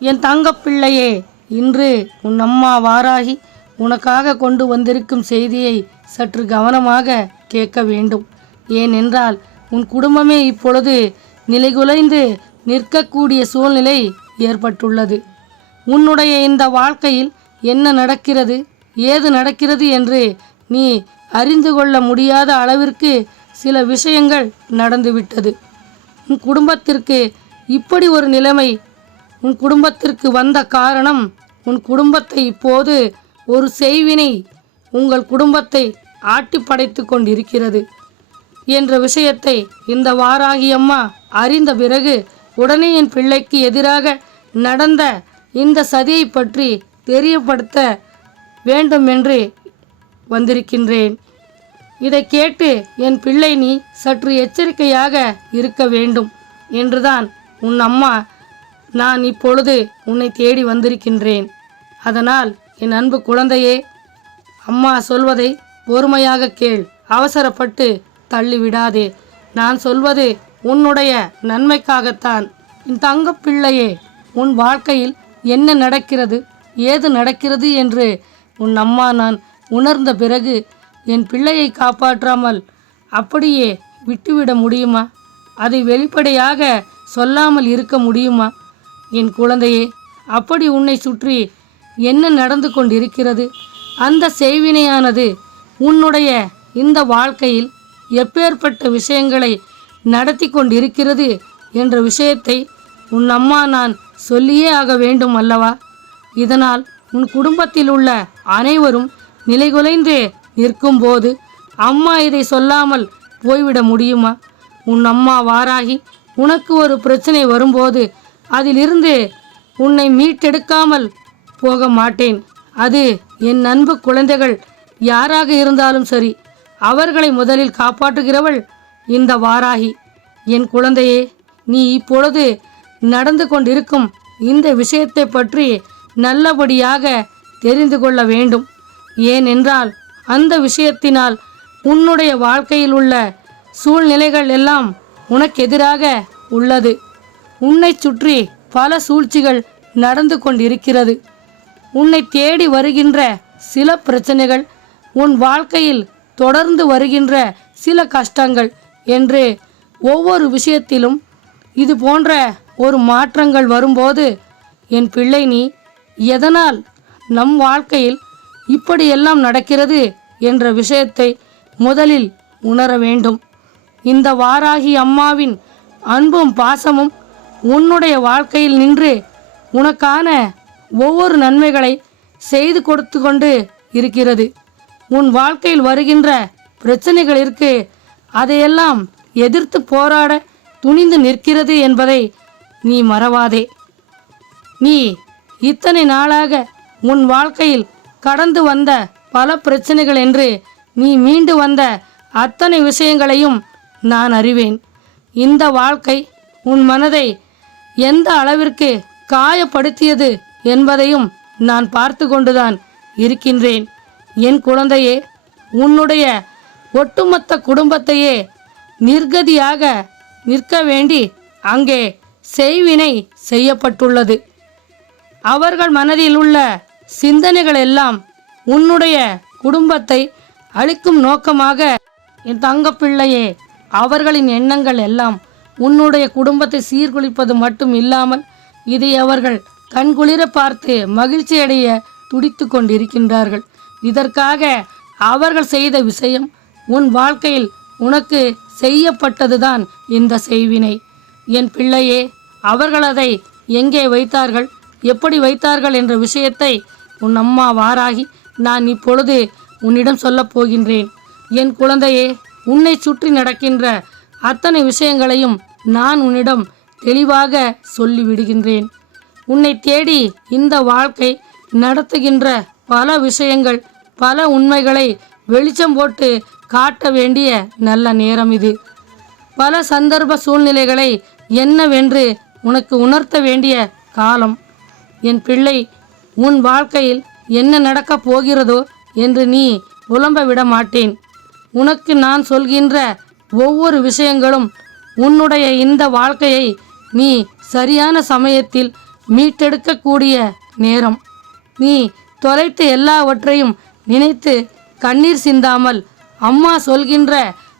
என் தங்கப்பிள்ளையே, இன்று உன் அம்மா வாராகி உனக்காக கொண்டு வந்திருக்கும் செய்தியை சற்று கவனமாக கேட்க வேண்டும். ஏனென்றால் உன் குடும்பமே இப்பொழுது நிலைகுலைந்து நிற்கக்கூடிய சூழ்நிலை ஏற்பட்டுள்ளது. உன்னுடைய இந்த வாழ்க்கையில் என்ன நடக்கிறது, ஏது நடக்கிறது என்று நீ அறிந்து கொள்ள முடியாத அளவிற்கு சில விஷயங்கள் நடந்துவிட்டது. உன் குடும்பத்திற்கு இப்படி ஒரு நிலைமை உன் குடும்பத்திற்கு வந்த காரணம், உன் குடும்பத்தை இப்போது ஒரு செய்வினை உங்கள் குடும்பத்தை ஆட்டி படைத்து கொண்டிருக்கிறது என்ற விஷயத்தை இந்த வாராகி அம்மா அறிந்த பிறகு உடனே என் பிள்ளைக்கு எதிராக நடந்த இந்த சதியை பற்றி தெரியப்படுத்த வேண்டும் என்று வந்திருக்கின்றேன். இதை கேட்டு என் பிள்ளை நீ சற்று எச்சரிக்கையாக இருக்க வேண்டும் என்றுதான் உன் அம்மா நான் இப்பொழுது உன்னை தேடி வந்திருக்கின்றேன். அதனால் என் அன்பு குழந்தையே, அம்மா சொல்வதை பொறுமையாக கேள், அவசரப்பட்டு தள்ளிவிடாதே. நான் சொல்வது உன்னுடைய நன்மைக்காகத்தான். என் தங்கப்பிள்ளையே, உன் வாழ்க்கையில் என்ன நடக்கிறது, ஏது நடக்கிறது என்று உன் அம்மா நான் உணர்ந்த பிறகு என் பிள்ளையை காப்பாற்றாமல் அப்படியே விட்டுவிட முடியுமா? அதை வெளிப்படையாக சொல்லாமல் இருக்க முடியுமா? என் குழந்தையே, அப்படி உன்னை சுற்றி என்ன நடந்து கொண்டிருக்கிறது, அந்த செய்வினையானது உன்னுடைய இந்த வாழ்க்கையில் எப்பேற்பட்ட விஷயங்களை நடத்தி கொண்டிருக்கிறது என்ற விஷயத்தை உன் அம்மா நான் சொல்லியே ஆக வேண்டும் அல்லவா? இதனால் உன் குடும்பத்தில் உள்ள அனைவரும் நிலைகுலைந்து நிற்கும்போது அம்மா இதை சொல்லாமல் போய்விட முடியுமா? உன் அம்மா வாராகி உனக்கு ஒரு பிரச்சனை வரும்போது அதிலிருந்து உன்னை மீட்டெடுக்காமல் போக மாட்டேன். அது என் அன்பு குழந்தைகள் யாராக இருந்தாலும் சரி, அவர்களை முதலில் காப்பாற்றுகிறவள் இந்த வாராகி. என் குழந்தையே, நீ இப்பொழுது நடந்து கொண்டிருக்கும் இந்த விஷயத்தை பற்றி நல்லபடியாக தெரிந்து கொள்ள வேண்டும். ஏனென்றால் அந்த விஷயத்தினால் உன்னுடைய வாழ்க்கையில் உள்ள சூழ்நிலைகள் எல்லாம் உனக்கு எதிராக உள்ளது. உன்னை சுற்றி பல சூழ்ச்சிகள் நடந்து கொண்டிருக்கிறது. உன்னை தேடி வருகின்ற சில பிரச்சனைகள், உன் வாழ்க்கையில் தொடர்ந்து வருகின்ற சில கஷ்டங்கள் என்று ஒவ்வொரு விஷயத்திலும் இது போன்ற ஒரு மாற்றங்கள் வரும்போது என் பிள்ளை நீ எதனால் நம் வாழ்க்கையில் இப்படியெல்லாம் நடக்கிறது என்ற விஷயத்தை முதலில் உணர வேண்டும். இந்த வாராகி அம்மாவின் அன்பும் பாசமும் உன்னுடைய வாழ்க்கையில் நின்று உனக்கான ஒவ்வொரு நன்மைகளை செய்து கொடுத்து கொண்டு இருக்கிறது. உன் வாழ்க்கையில் வருகின்ற பிரச்சனைகளிற்கு அதையெல்லாம் எதிர்த்து போராட துணிந்து நிற்கிறது என்பதை நீ மறவாதே. நீ இத்தனை நாளாக உன் வாழ்க்கையில் கடந்து வந்த பல பிரச்சனைகள் என்று நீ மீண்டு வந்த அத்தனை விஷயங்களையும் நான் அறிவேன். இந்த வாழ்க்கை உன் மனதை எந்த அளவிற்கு காயப்படுத்தியது என்பதையும் நான் பார்த்து கொண்டுதான் இருக்கின்றேன். என் குழந்தையே, உன்னுடைய ஒட்டுமொத்த குடும்பத்தையே நிர்கதியாக நிற்க வேண்டி அங்கே செய்வினை செய்யப்பட்டுள்ளது. அவர்கள் மனதில் உள்ள சிந்தனைகள் எல்லாம் உன்னுடைய குடும்பத்தை அழிக்கும் நோக்கமாக. என் தங்கப்பிள்ளையே, அவர்களின் எண்ணங்கள் எல்லாம் உன்னுடைய குடும்பத்தை சீர்குலைப்பது மட்டும் இல்லாமல் இதை அவர்கள் கண்குளிர பார்த்து மகிழ்ச்சி அடைய துடித்து கொண்டிருக்கின்றார்கள். இதற்காக அவர்கள் செய்த விஷயம் உன் வாழ்க்கையில் உனக்கு செய்யப்பட்டதுதான் இந்த செய்வினை. என் பிள்ளையே, அவர்கள் அதை எங்கே வைத்தார்கள், எப்படி வைத்தார்கள் என்ற விஷயத்தை உன் அம்மா வாராகி நான் இப்பொழுது உன்னிடம் சொல்லப் போகின்றேன். என் குழந்தையே, உன்னை சுற்றி நடக்கின்ற அத்தனை விஷயங்களையும் நான் உன்னிடம் தெளிவாக சொல்லிவிடுகின்றேன். உன்னை தேடி இந்த வாழ்க்கை நடத்துகின்ற பல விஷயங்கள், பல உண்மைகளை வெளிச்சம் போட்டு காட்ட வேண்டிய நல்ல நேரம் இது. பல சந்தர்ப்ப சூழ்நிலைகளை என்னவென்று உனக்கு உணர்த்த வேண்டிய காலம். என் பிள்ளை, உன் வாழ்க்கையில் என்ன நடக்கப் போகிறதோ என்று நீ புலம்ப விட மாட்டேன். உனக்கு நான் சொல்கின்ற ஒவ்வொரு விஷயங்களும் உன்னுடைய இந்த வாழ்க்கையை நீ சரியான சமயத்தில் மீட்டெடுக்கக்கூடிய நேரம். நீ தொலைத்த எல்லாவற்றையும் நினைத்து கண்ணீர் சிந்தாமல் அம்மா சொல்கின்ற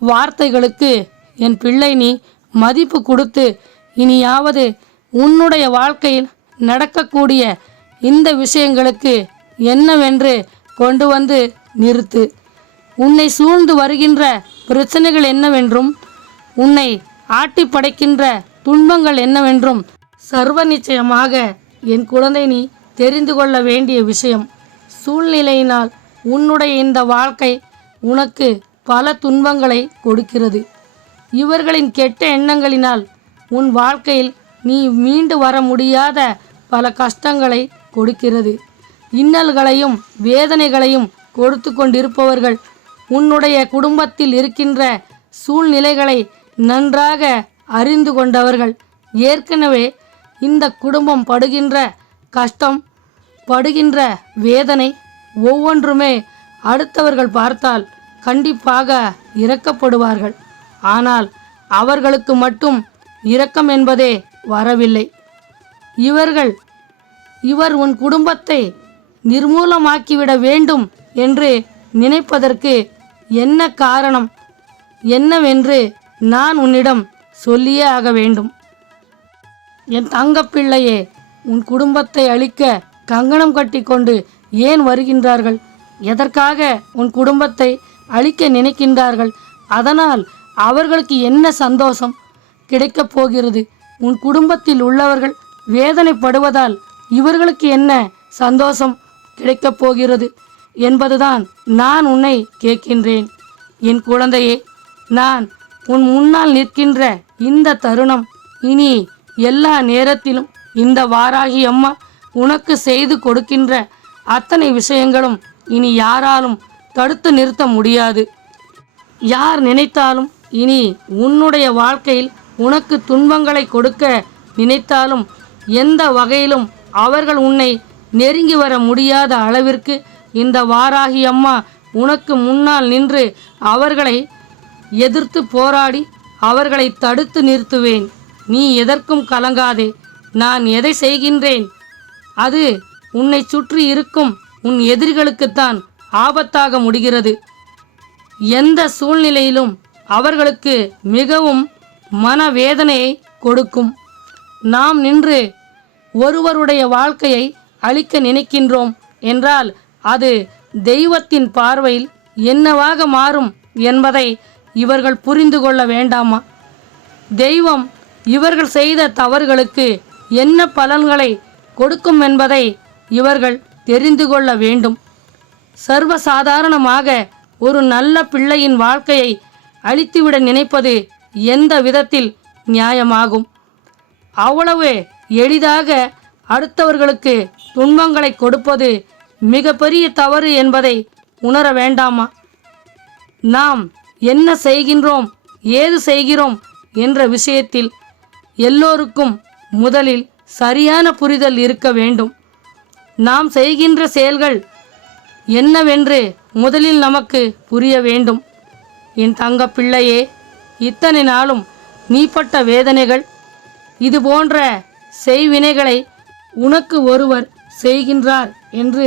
வார்த்தைகளுக்கு என் பிள்ளை நீ மதிப்பு கொடுத்து இனியாவது உன்னுடைய வாழ்க்கையில் நடக்கக்கூடிய இந்த விஷயங்களுக்கு என்னவென்று கொண்டு வந்து நிறுத்து. உன்னை சூழ்ந்து வருகின்ற பிரச்சனைகள் என்னவென்றும் உன்னை ஆட்டி படைக்கின்ற துன்பங்கள் என்னவென்றும் சர்வ நிச்சயமாக என் குழந்தை நீ தெரிந்து கொள்ள வேண்டிய விஷயம். சூழ்நிலையினால் உன்னுடைய இந்த வாழ்க்கை உனக்கு பல துன்பங்களை கொடுக்கிறது. இவர்களின் கெட்ட எண்ணங்களினால் உன் வாழ்க்கையில் நீ மீண்டு வர முடியாத பல கஷ்டங்களை கொடுக்கிறது. இன்னல்களையும் வேதனைகளையும் கொடுத்து கொண்டிருப்பவர்கள் உன்னுடைய குடும்பத்தில் இருக்கின்ற சூழ்நிலைகளை நன்றாக அறிந்து கொண்டவர்கள். ஏற்கனவே இந்த குடும்பம் படுகின்ற கஷ்டம், படுகின்ற வேதனை ஒவ்வொன்றுமே அடுத்தவர்கள் பார்த்தால் கண்டிப்பாக இரக்கப்படுவார்கள். ஆனால் அவர்களுக்கு மட்டும் இரக்கம் என்பதே வரவில்லை. இவர் உன் குடும்பத்தை நிர்மூலமாக்கிவிட வேண்டும் என்று நினைப்பதற்கு என்ன காரணம் என்னவென்று நான் உன்னிடம் சொல்லியே ஆக வேண்டும். என் தங்கப்பிள்ளையே, உன் குடும்பத்தை அழிக்க கங்கணம் கட்டி கொண்டு ஏன் வருகின்றார்கள்? எதற்காக உன் குடும்பத்தை அழிக்க நினைக்கின்றார்கள்? அதனால் அவர்களுக்கு என்ன சந்தோஷம் கிடைக்கப் போகிறது? உன் குடும்பத்தில் உள்ளவர்கள் வேதனைப்படுவதால் இவர்களுக்கு என்ன சந்தோஷம் கிடைக்கப் போகிறது என்பதுதான் நான் உன்னை கேட்கின்றேன். என் குழந்தையே, நான் உன் முன்னால் நிற்கின்ற இந்த தருணம் இனி எல்லா நேரத்திலும் இந்த வாராகி அம்மா உனக்கு செய்து கொடுக்கின்ற அத்தனை விஷயங்களும் இனி யாராலும் தடுத்து நிறுத்த முடியாது. யார் நினைத்தாலும் இனி உன்னுடைய வாழ்க்கையில் உனக்கு துன்பங்களை கொடுக்க நினைத்தாலும் எந்த வகையிலும் அவர்கள் உன்னை நெருங்கி வர முடியாத அளவிற்கு இந்த வாராகி அம்மா உனக்கு முன்னால் நின்று அவர்களை எதிர்த்து போராடி அவர்களை தடுத்து நிறுத்துவேன். நீ எதற்கும் கலங்காதே. நான் எதை செய்கின்றேன் அது உன்னை சுற்றி இருக்கும் உன் எதிரிகளுக்குத்தான் ஆபத்தாக முடிகிறது. எந்த சூழ்நிலையிலும் அவர்களுக்கு மிகவும் மனவேதனையை கொடுக்கும். நாம் நின்று ஒருவருடைய வாழ்க்கையை அழிக்க நினைக்கின்றோம் என்றால் அது தெய்வத்தின் பார்வையில் என்னவாக மாறும் என்பதை இவர்கள் புரிந்து கொள்ள வேண்டாமா? தெய்வம் இவர்கள் செய்த தவறுகளுக்கு என்ன பலன்களை கொடுக்கும் என்பதை இவர்கள் தெரிந்து கொள்ள வேண்டும். சர்வசாதாரணமாக ஒரு நல்ல பிள்ளையின் வாழ்க்கையை அழித்துவிட நினைப்பது எந்த விதத்தில் நியாயமாகும்? அவ்வளவு எளிதாக அடுத்தவர்களுக்கு துன்பங்களை கொடுப்பது மிகப்பெரிய தவறு என்பதை உணர வேண்டாமா? நாம் என்ன செய்கின்றோம், ஏது செய்கிறோம் என்ற விஷயத்தில் எல்லோருக்கும் முதலில் சரியான புரிதல் இருக்க வேண்டும். நாம் செய்கின்ற செயல்கள் என்னவென்று முதலில் நமக்கு புரிய வேண்டும். என் தங்க பிள்ளையே, இத்தனை நாளும் நீ பட்ட வேதனைகள், இது போன்ற செய்வினைகளை உனக்கு ஒருவர் செய்கின்றார் என்று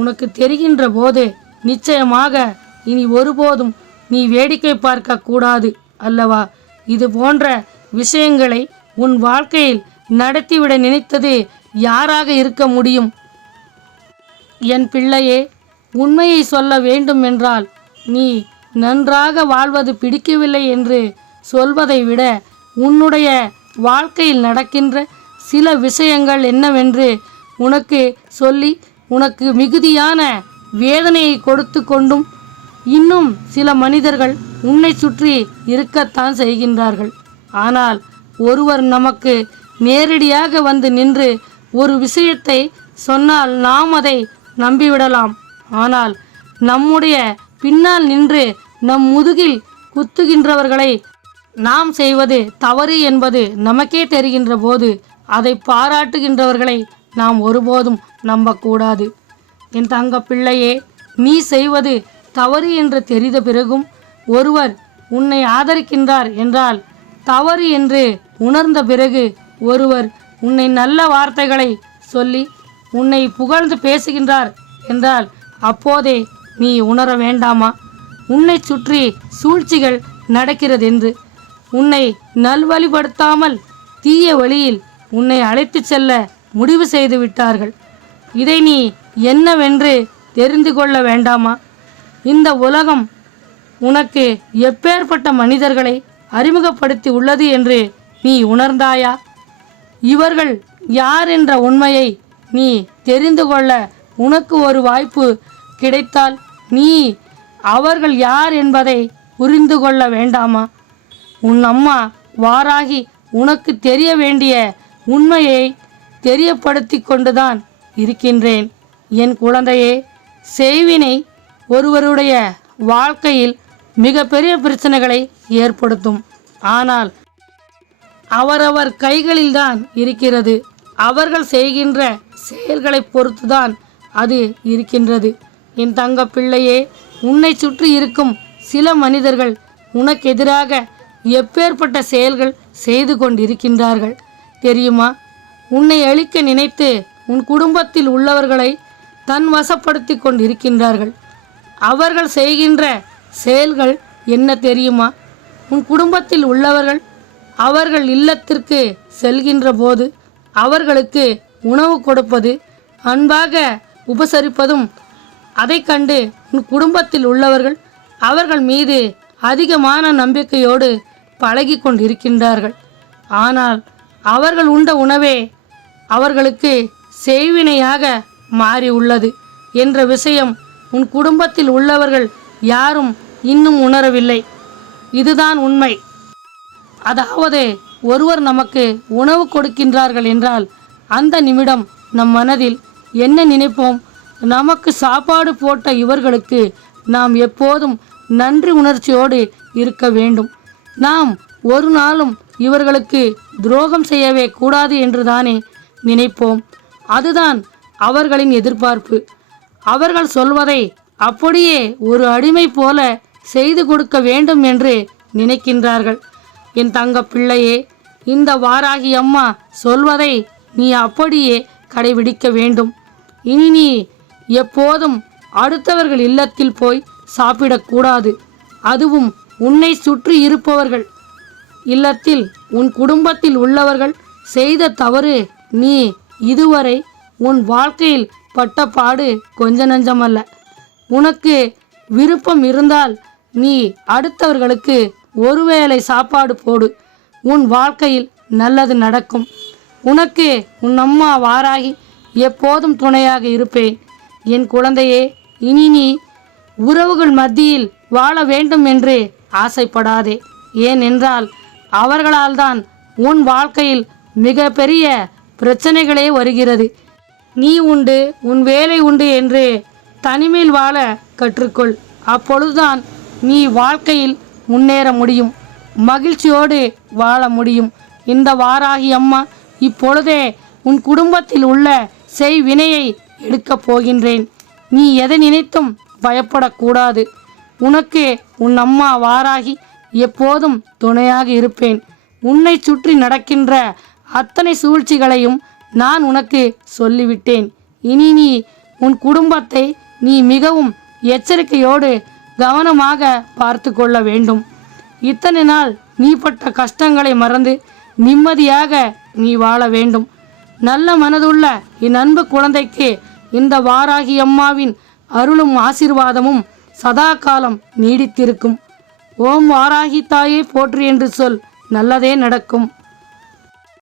உனக்கு தெரிகின்ற போது நிச்சயமாக இனி ஒருபோதும் நீ வேடிக்கை பார்க்க கூடாது அல்லவா? இது போன்ற விஷயங்களை உன் வாழ்க்கையில் நடத்திவிட நினைத்தது யாராக இருக்க முடியும்? என் பிள்ளையே, உண்மையை சொல்ல வேண்டும் என்றால் நீ நன்றாக வாழ்வது பிடிக்கவில்லை என்று சொல்வதை விட உன்னுடைய வாழ்க்கையில் நடக்கின்ற சில விஷயங்கள் என்னவென்று உனக்கு சொல்லி உனக்கு மிகுதியான வேதனையை கொடுத்து கொண்டும் இன்னும் சில மனிதர்கள் உன்னை சுற்றி இருக்கத்தான் செய்கின்றார்கள். ஆனால் ஒருவர் நமக்கு நேரடியாக வந்து நின்று ஒரு விஷயத்தை சொன்னால் நாம் அதை நம்பிவிடலாம். ஆனால் நம்முடைய பின்னால் நின்று நம் முதுகில் குத்துகின்றவர்களை நாம் செய்வது தவறு என்பது நமக்கே தெரிகின்ற போது அதை பாராட்டுகின்றவர்களை நாம் ஒருபோதும் நம்பக்கூடாது. என் தங்க பிள்ளையே, நீ செய்வது தவறு என்று தெரிந்த பிறகும் ஒருவர் உன்னை ஆதரிக்கின்றார் என்றால், தவறு என்று உணர்ந்த பிறகு ஒருவர் உன்னை நல்ல வார்த்தைகளை சொல்லி உன்னை புகழ்ந்து பேசுகின்றார் என்றால் அப்போதே நீ உணர வேண்டாமா உன்னை சுற்றி சூழ்ச்சிகள் நடக்கிறது என்று? உன்னை நல்வழிப்படுத்தாமல் தீய வழியில் உன்னை அழைத்து செல்ல முடிவு செய்து விட்டார்கள். இதை நீ என்னவென்று தெரிந்து கொள்ள வேண்டாமா? இந்த உலகம் உனக்கு எப்பேற்பட்ட மனிதர்களை அறிமுகப்படுத்தி உள்ளது என்று நீ உணர்ந்தாயா? இவர்கள் யார் என்ற உண்மையை நீ தெரிந்து கொள்ள உனக்கு ஒரு வாய்ப்பு கிடைத்தால் நீ அவர்கள் யார் என்பதை புரிந்து கொள்ள வேண்டாமா? உன் அம்மா வாராகி உனக்கு தெரிய வேண்டிய உண்மையை தெரியப்படுத்தி கொண்டுதான் இருக்கின்றேன். என் குழந்தையே, செய்வினை ஒருவருடைய வாழ்க்கையில் மிகப்பெரிய பிரச்சனைகளை ஏற்படுத்தும். ஆனால் அவரவர் கைகளில்தான் இருக்கிறது. அவர்கள் செய்கின்ற செயல்களை பொறுத்துதான் அது இருக்கின்றது. என் தங்க பிள்ளையே, உன்னை சுற்றி இருக்கும் சில மனிதர்கள் உனக்கு எதிராக எப்பேற்பட்ட செயல்கள் செய்து கொண்டிருக்கின்றார்கள் தெரியுமா? உன்னை அழிக்க நினைத்து உன் குடும்பத்தில் உள்ளவர்களை தன் வசப்படுத்தி கொண்டிருக்கின்றார்கள். அவர்கள் செய்கின்ற செயல்கள் என்ன தெரியுமா? உன் குடும்பத்தில் உள்ளவர்கள் அவர்கள் இல்லத்திற்கு செல்கின்ற போது அவர்களுக்கு உணவு கொடுப்பது, அன்பாக உபசரிப்பதும் அதை கண்டு உன் குடும்பத்தில் உள்ளவர்கள் அவர்கள் மீது அதிகமான நம்பிக்கையோடு பழகி கொண்டிருக்கின்றார்கள். ஆனால் அவர்கள் உண்ட உணவே அவர்களுக்கு செய்வினையாக மாறி உள்ளது என்ற விஷயம் உன் குடும்பத்தில் உள்ளவர்கள் யாரும் இன்னும் உணரவில்லை. இதுதான் உண்மை. அதாவது ஒருவர் நமக்கு உணவு கொடுக்கின்றார்கள் என்றால் அந்த நிமிடம் நம் மனதில் என்ன நினைப்போம்? நமக்கு சாப்பாடு போட்ட இவர்களுக்கு நாம் எப்போதும் நன்றி உணர்ச்சியோடு இருக்க வேண்டும். நாம் ஒரு நாளும் இவர்களுக்கு துரோகம் செய்யவே கூடாது என்று தானே நினைப்போம். அதுதான் அவர்களின் எதிர்பார்ப்பு. அவர்கள் சொல்வதை அப்படியே ஒரு அடிமை போல செய்து கொடுக்க வேண்டும் என்று நினைக்கின்றார்கள். என் தங்க பிள்ளையே, இந்த வாராகி அம்மா சொல்வதை நீ அப்படியே கடைபிடிக்க வேண்டும். இனி நீ எப்போதும் அடுத்தவர்கள் இல்லத்தில் போய் சாப்பிடக்கூடாது. அதுவும் உன்னை சுற்றி இருப்பவர்கள் இல்லத்தில் உன் குடும்பத்தில் உள்ளவர்கள் செய்த தவறு நீ இதுவரை உன் வாழ்க்கையில் பட்ட பாடு கொஞ்ச நஞ்சமல்ல. உனக்கு விருப்பம் இருந்தால் நீ அடுத்தவர்களுக்கு ஒருவேளை சாப்பாடு போடு. உன் வாழ்க்கையில் நல்லது நடக்கும். உனக்கு உன் அம்மா வாராகி எப்போதும் துணையாக இருப்பேன். என் குழந்தையே, இனி நீ உறவுகள் மத்தியில் வாழ வேண்டும் என்று ஆசைப்படாதே. ஏனென்றால் அவர்களால் தான் உன் வாழ்க்கையில் மிக பெரிய பிரச்சனைகளே வருகிறது. நீ உண்டு, உன் வேலை உண்டு என்று தனிமையில் வாழ கற்றுக்கொள். அப்பொழுதுதான் நீ வாழ்க்கையில் முன்னேற முடியும், மகிழ்ச்சியோடு வாழ முடியும். இந்த வாராகி அம்மா இப்பொழுதே உன் குடும்பத்தில் உள்ள செய்வினையை எடுக்கப் போகின்றேன். நீ எதை நினைத்தும் பயப்படக்கூடாது. உனக்கு உன் அம்மா வாராகி எப்போதும் துணையாக இருப்பேன். உன்னை சுற்றி நடக்கின்ற அத்தனை சூழ்ச்சிகளையும் நான் உனக்கு சொல்லிவிட்டேன். இனி நீ உன் குடும்பத்தை நீ மிகவும் எச்சரிக்கையோடு கவனமாக பார்த்து கொள்ள வேண்டும். இத்தனை நாள் நீ பட்ட கஷ்டங்களை மறந்து நிம்மதியாக நீ வாழ வேண்டும். நல்ல மனதுள்ள என் அன்பு குழந்தைக்கு இந்த வாராகி அம்மாவின் அருளும் ஆசீர்வாதமும் சதா காலம் நீடித்திருக்கும். ஓம் வாராகி தாயே போற்றி என்று சொல், நல்லதே நடக்கும்.